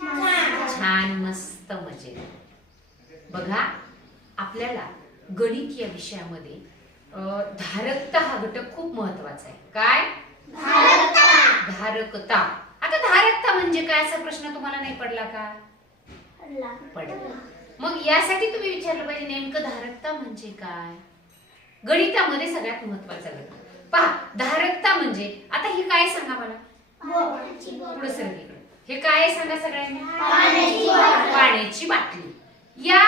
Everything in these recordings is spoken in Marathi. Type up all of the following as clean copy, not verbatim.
छान, मस्त, मजेत. बघा, आपल्याला गणित या विषयामध्ये धारकता हा घटक खूप महत्वाचा आहे. काय? धारकता. आता धारकता म्हणजे काय असा प्रश्न तुम्हाला नाही पडला का? पडला. मग यासाठी तुम्ही विचारलं पाहिजे नेमकं धारकता म्हणजे काय? गणितामध्ये सगळ्यात महत्वाचा घटक. पहा, धारकता म्हणजे आता हे काय सांगा मला? पुढे सरक इकडे. हे काय सांगा सगळ्यांना? पाण्याची बाटली. या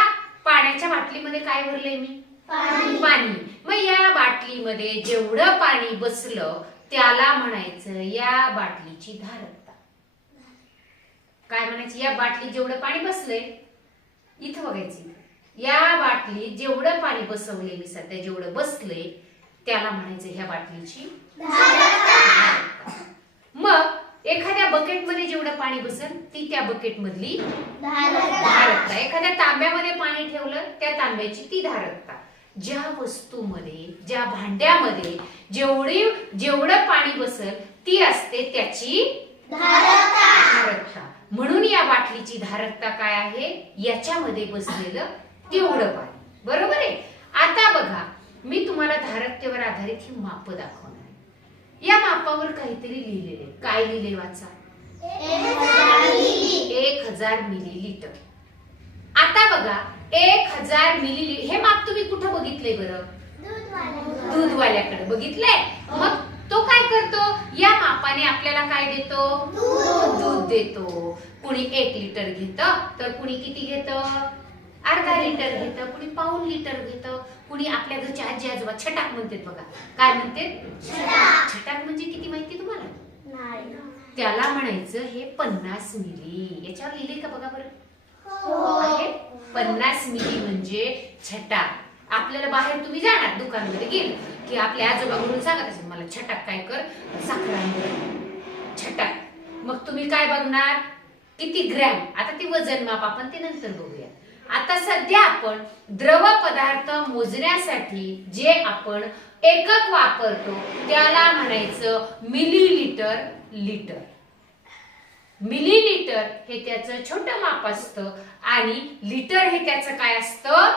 पाण्याच्या बाटलीमध्ये काय भरलंय मी? पाणी. मग या बाटलीमध्ये जेवढं पाणी बसलं त्याला म्हणायचं या बाटलीची धारकता. काय म्हणायचं? या बाटलीत जेवढं पाणी बसलंय, इथं बघायचं, या बाटलीत जेवढं पाणी बसवले मी सध्या जेवढं बसलंय त्याला म्हणायचं ह्या बाटलीची धारकता. मग एखाद्या बकेटमध्ये जेवढं पाणी बसेल ती त्या बकेट मधली धारकता. एखाद्या तांब्यामध्ये पाणी ठेवलं त्या तांब्याची ती धारकता. ज्या वस्तूमध्ये, ज्या भांड्यामध्ये जेवढं पाणी बसेल ती असते त्याची धारकता. म्हणून या बाटलीची धारकता काय आहे? याच्यामध्ये बसलेलं तेवढं पाणी. बरोबर आहे. आता बघा, मी तुम्हाला धारकतेवर आधारित ही माप दाखवणार आहे. या मापावर काहीतरी लिहिलेले. काय लिहिले वाचा? 1000 मिलीलिटर. आता बघा, 1000 मिलीलिटर हे माप तुम्ही कुठं बघितलंय बरं? दूधवाल्याकडे बघितलंय. मग तो काय करतो? या मापाने आपल्याला काय देतो? दूध देतो. कुणी 1 लिटर घेतं, तर कुणी किती घेतं? अर्धा लिटर घेतं, कुणी पाऊण लिटर घेतं, कुणी आपल्या घरच्या आजी आजोबा छटाक म्हणतात बघा. काय म्हणतात? छटाक म्हणजे किती माहिती तुम्हाला? त्याला म्हणायचं हे 50 मिली. याच्यावर लिहिले का बघा बरं? आहे 50 मिली म्हणजे छटाक. आपल्याला बाहेर तुम्ही जाणार दुकानामध्ये गेल की आपल्या आजोबा म्हणून सांगत असेल मला छटाक काय कर, साखर छटाक. मग तुम्ही काय बघणार? किती ग्रॅम. आता ती वजन माप आपण ते नंतर बघूया. आता सध्या आपण द्रव पदार्थ मोजण्यासाठी जे आपण एकक वापरतो त्याला म्हणायचं मिलीलिटर, लिटर. मिलीलिटर हे त्याचं छोटं माप असतं आणि लिटर हे त्याचं काय असतं?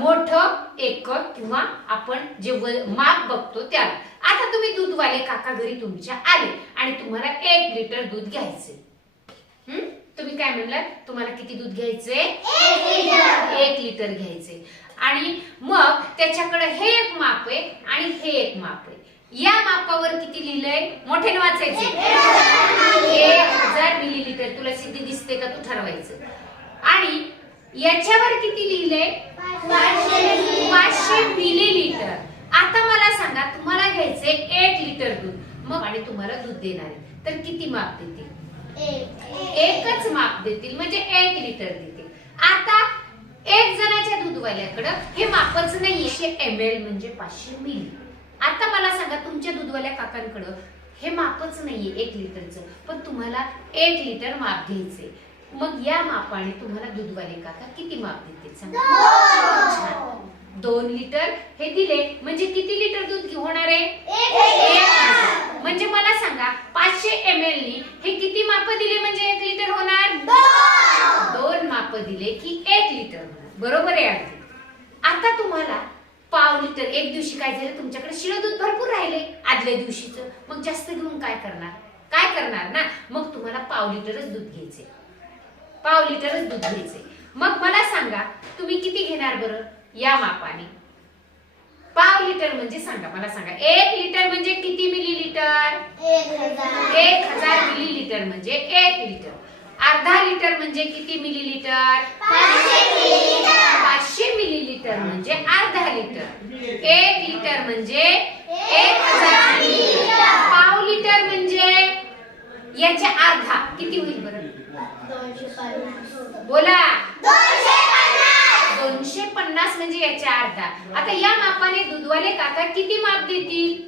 मोठं एकक किंवा आपण जे माप बघतो त्याला. आता तुम्ही दूधवाले काका घरी तुमच्या आले आणि तुम्हाला 1 लिटर दूध घ्यायचे. तुम्ही काय म्हणलात? तुम्हाला किती दूध घ्यायचे? 1 लिटर घ्यायचे. आणि मग त्याच्याकडे हे एक माप आहे आणि हे एक माप आहे. या मापावर किती लिहिलंय? मोठ्याने वाचायचे. 1000 मिलीलिटर. तुला सिद्धी दिसते का? तू ठरवायचं. आणि याच्यावर किती लिहिलंय? 500 मिलीलिटर. आता मला सांगा, तुम्हाला घ्यायचे 1 लिटर दूध. मग आणि तुम्हाला दूध देणार आहे तर किती माप देतील? एकच माप देतील म्हणजे 1 लिटर देतील. आता एक जणाच्या दूधवाल्याकडे हे मापच नाहीये. 100 ml म्हणजे 500 मिली. आता मला सांगा, तुमच्या दूधवाल्या काकांकडे हे मापच नाहीये 1 लिटरचं, पण तुम्हाला 1 लिटर माप घ्यायचे. मग या मापाने तुम्हाला दूधवाले काका किती माप देतील सांगा? 2 लिटर हे दिले म्हणजे किती लिटर दूध होणार आहे? 1. म्हणजे मला सांगा 500 ml नी हे किती माप दिले म्हणजे 1 लिटर होणार? 2 माप दिले की 1 लिटर होणार. बरोबर आहे अगदी. आता तुम्हाला पाव लिटर एक दिवशी काय झालं, तुमच्याकडे शिळं दूध भरपूर राहिले आदल्या दिवशीचं. मग जास्त घेऊन काय करणार? काय करणार ना? मग तुम्हाला पाव लिटरच दूध घ्यायचे. पाव लिटरच दूध घ्यायचे. मग मला सांगा तुम्ही किती घेणार बरं या मापाने? पाव लिटर म्हणजे सांगा, मला सांगा 1 लिटर म्हणजे किती मिलीलिटर? 1000 मिलीलिटर म्हणजे 1 लिटर. अर्धा लिटर म्हणजे किती मिलीलिटर? 500 मिलीलिटर म्हणजे अर्धा लिटर. 1 लिटर म्हणजे 1000 मिलीलिटर. पाव लिटर म्हणजे याच्या अर्धा किती होईल बरं? 250. बोला. 250 म्हणजे याच्या अर्धा. आता या मापाने दूधवाले काका किती माप देतील?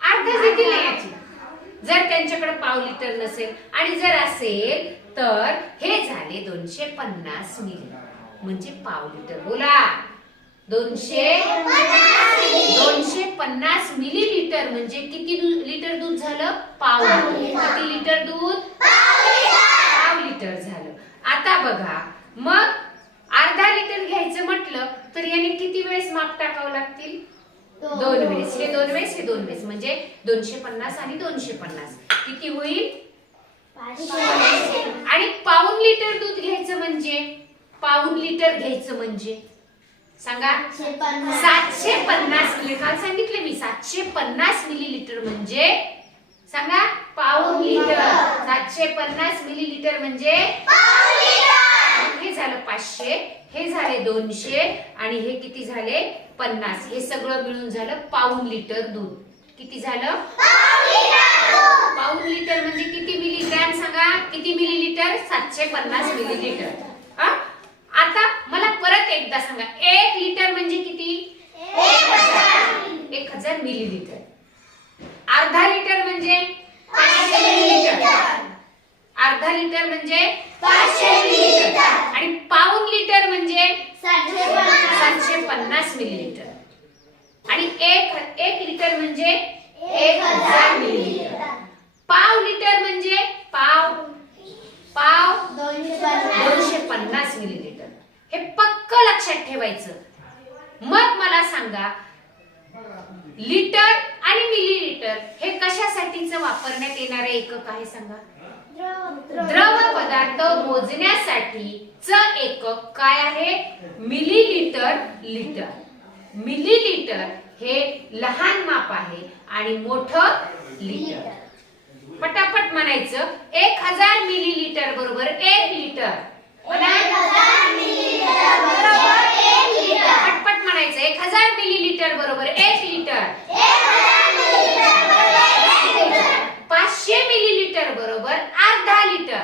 अर्धा देतील याची. जर त्यांच्याकडे पाव लिटर नसेल आणि जर असेल तर हे झाले 250 मिली म्हणजे पाव लिटर. बोला. 250 मिलीलिटर म्हणजे किती लिटर दूध झालं? पाव लिटर. किती लिटर दूध? पाव लिटर. लिटर झालं. आता बघा, मग अर्धा लिटर घ्यायचं म्हटलं तर याने किती वेळेस माप टाकावं लागतील? 2 वेळेस. हे 2 वेळेस, हे 2 वेळेस, म्हणजे 250 आणि 250 किती होईल? 500. आणि पाऊण लिटर दूध घ्यायचं म्हणजे, पाऊण लिटर घ्यायचं म्हणजे सांगा? 750 मिली. काल सांगितले मी 750 मिलीलिटर म्हणजे सांगा? पाऊण लिटर. 750 मिलीलिटर म्हणजे पाऊण लिटर. हे झालं 500, हे झाले 200 आणि हे किती झाले? 50. हे सगळं मिळून झालं पाऊण लिटर दूध. किती झालं? पाऊण लिटर. पाऊण लिटर म्हणजे किती मिलीग्रॅम सांगा? किती मिलीलिटर? 750 मिलीलिटर. आता मला परत एकदा सांगा, 1 लिटर म्हणजे किती? 1000 मिलीलिटर. अर्धा लिटर म्हणजे 500 मिलीलिटर. अर्धा लिटर म्हणजे 500 मिलीलिटर. आणि पाऊण लिटर म्हणजे 750 मिलीलिटर. आणि 1 लिटर म्हणजे 1000 मिलीलिटर. पाव लिटर म्हणजे पाव 250 मिलीलिटर. हे पक्क लक्षात ठेवायचं. मग मला सांगा, लिटर आणि मिलीलिटर हे कशासाठीच वापरण्यात येणारे एकक आहे सांगा? द्रव पदार्थ मोजण्यासाठीच एकक काय आहे? Millilitre, litre. मिलीलिटर हे लहान माप आहे आणि मोठं लिटर. पटापट म्हणायचं, 1000 मिलीलिटर बरोबर 1 लिटर. पटपट म्हणायचं, 1000 मिलीलिटर बरोबर 1 लिटर. 500 मिलीलिटर बरोबर अर्धा लिटर.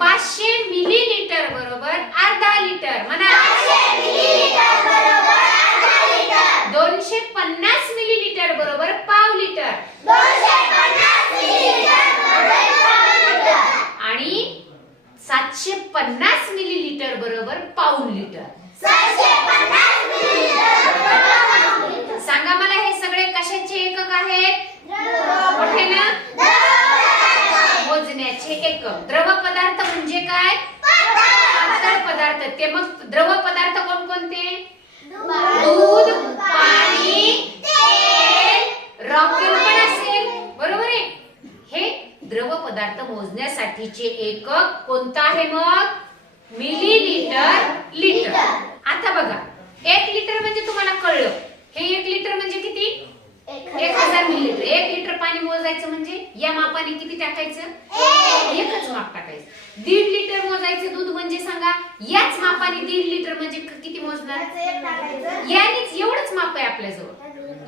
500 मिलीलिटर बरोबर अर्धा लिटर. म्हणा 250 मिलीलिटर बरोबर पाव लिटर. आणि 750 मिलीलिटर बरोबर पाऊण लिटर. सांगा मला, हे सगळे कशाचे एकक आहेत? मोठे ना? मोजण्याचे एकक. द्रव पदार्थ म्हणजे काय? पातळ पदार्थ. ते मग द्रव पदार्थ कोणकोणते? दूध, पाणी, तेल, रॉकेल पण असेल. बरोबर आहे. हे द्रव पदार्थ मोजण्यासाठीचे एकक कोणतं आहे मग? Millilitre, litre. आता बघा, 1 लिटर म्हणजे तुम्हाला कळलं. हे 1 लिटर म्हणजे किती? 1000 मिलीलिटर. 1 लिटर पाणी मोजायचं म्हणजे या मापाने किती टाकायचं? एकच माप टाकायचं. 1.5 लिटर मोजायचं दूध म्हणजे सांगा? याच मापाने 1.5 लिटर म्हणजे किती मोजणार? यानेच एवढंच माप आहे आपल्याजवळ.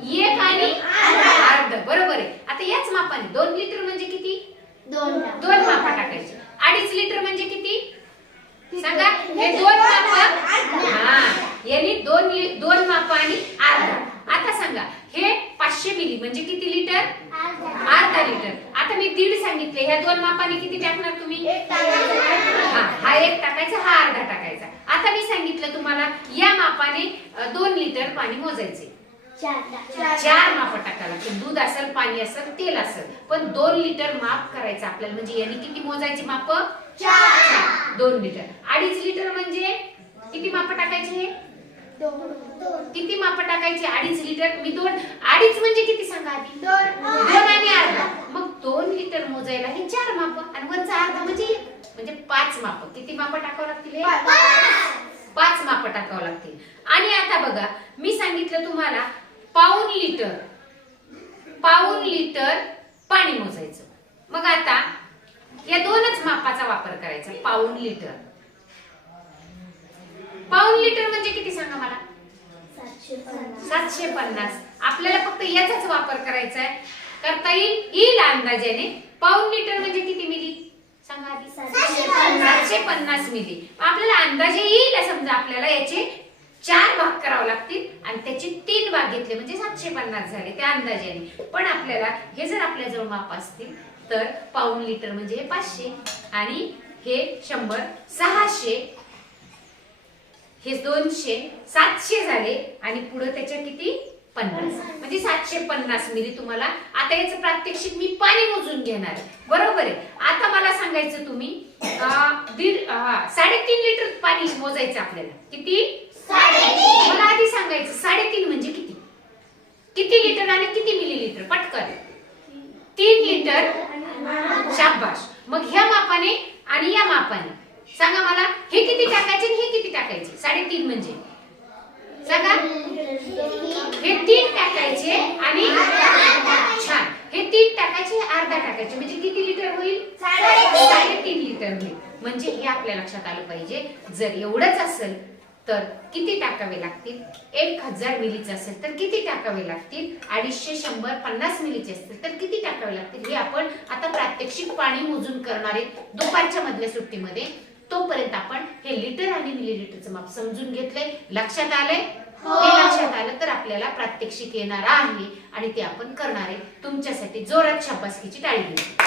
1 आणि अर्ध. बरोबर आहे. आता याच मापाने 2 लिटर म्हणजे किती? 2 मापा टाकायचे. 2.5 लिटर म्हणजे किती सांगा? हे 2 माप. याने 2 माप आणि अर्धा. आता सांगा, हे 500 मिली म्हणजे किती लिटर? अर्धा लिटर. आता मी 1.5 सांगितले, ह्या 2 मापाने किती टाकणार तुम्ही? हा 1 टाकायचा, हा अर्धा टाकायचा. आता मी सांगितलं तुम्हाला या मापाने 2 लिटर पाणी मोजायचे. 4 माप टाकायला. दूध असेल, पाणी असेल, तेल असेल, पण 2 लिटर माप करायचं आपल्याला. म्हणजे याने किती मोजायची माप? 4. 2 लिटर. 2.5 लिटर म्हणजे किती माप टाकायचे? किती माप टाकायचे? 2.5 लिटर. मी 2.5 म्हणजे किती सांगा आधी? 2 आणि अर्धा. मग 2 लिटर मोजायला हे 4 माप आणि वरचा अर्धा म्हणजे 1, म्हणजे 5 माप. किती माप टाकावं लागतील? 5 माप टाकावं लागतील. आणि आता बघा, मी सांगितलं तुम्हाला पाऊण लिटर पाणी मोजायचं. मग आता या 2च मापाचा वापर करायचा. पाऊण लिटर. पाऊण लिटर म्हणजे किती सांगा मला? 750. आपल्याला फक्त याचाच वापर करायचा आहे. करता येईल अंदाजाने. पाऊण लिटर म्हणजे किती मिली सांगा आधी? 750 मिली. आपल्याला अंदाजे येईल. समजा आपल्याला याचे 4 भाग करावे लागतील आणि त्याचे 3 भाग घेतले म्हणजे 750 झाले त्या अंदाजाने. पण आपल्याला हे जर आपल्याजवळ माप असतील तर पाऊण लिटर म्हणजे हे 500 आणि हे 100, 600, हे 200, 700 झाले आणि पुढे त्याच्या किती? म्हणजे 750 मिली तुम्हाला. आता याचं प्रात्यक्षिक मी पाणी मोजून घेणार आहे, बरोबर आहे. आता मला सांगायचं तुम्ही 3.5 लिटर पाणी मोजायचं आपल्याला. किती? 3.5. मला आधी सांगायचं 3.5 म्हणजे किती, किती लिटर आणि किती मिलीलिटर. पटकन 3 लिटर. शाबाश. मग ह्या मापाने आणि या मापाने सांगा मला, हे किती टाकायचे आणि हे किती टाकायचे? 3.5 म्हणजे सांगा. हे 3 टाकायचे आणि छान, हे 3 टाकायचे, अर्धा टाकायचे, म्हणजे किती लिटर होईल? 3.5 लिटर होईल. म्हणजे हे आपल्या लक्षात आलं पाहिजे. जर एवढंच असेल तर किती टाकावे लागतील? 1000 मिलीचे असेल तर किती टाकावे लागतील? 250, 100, 50 मिलीचे असतील तर किती टाकावे लागतील? हे आपण आता प्रात्यक्षिक पाणी मोजून करणार आहे दुपारच्या मधल्या सुट्टीमध्ये. तोपर्यंत आपण हे लिटर आणि मिलीलिटरचं माप समजून घेतलंय. लक्षात आलंय? हे लक्षात आलं तर आपल्याला प्रात्यक्षिक येणार आहे आणि ते आपण करणार आहे. तुमच्यासाठी जोरात शाबासकीची टाळी द्या.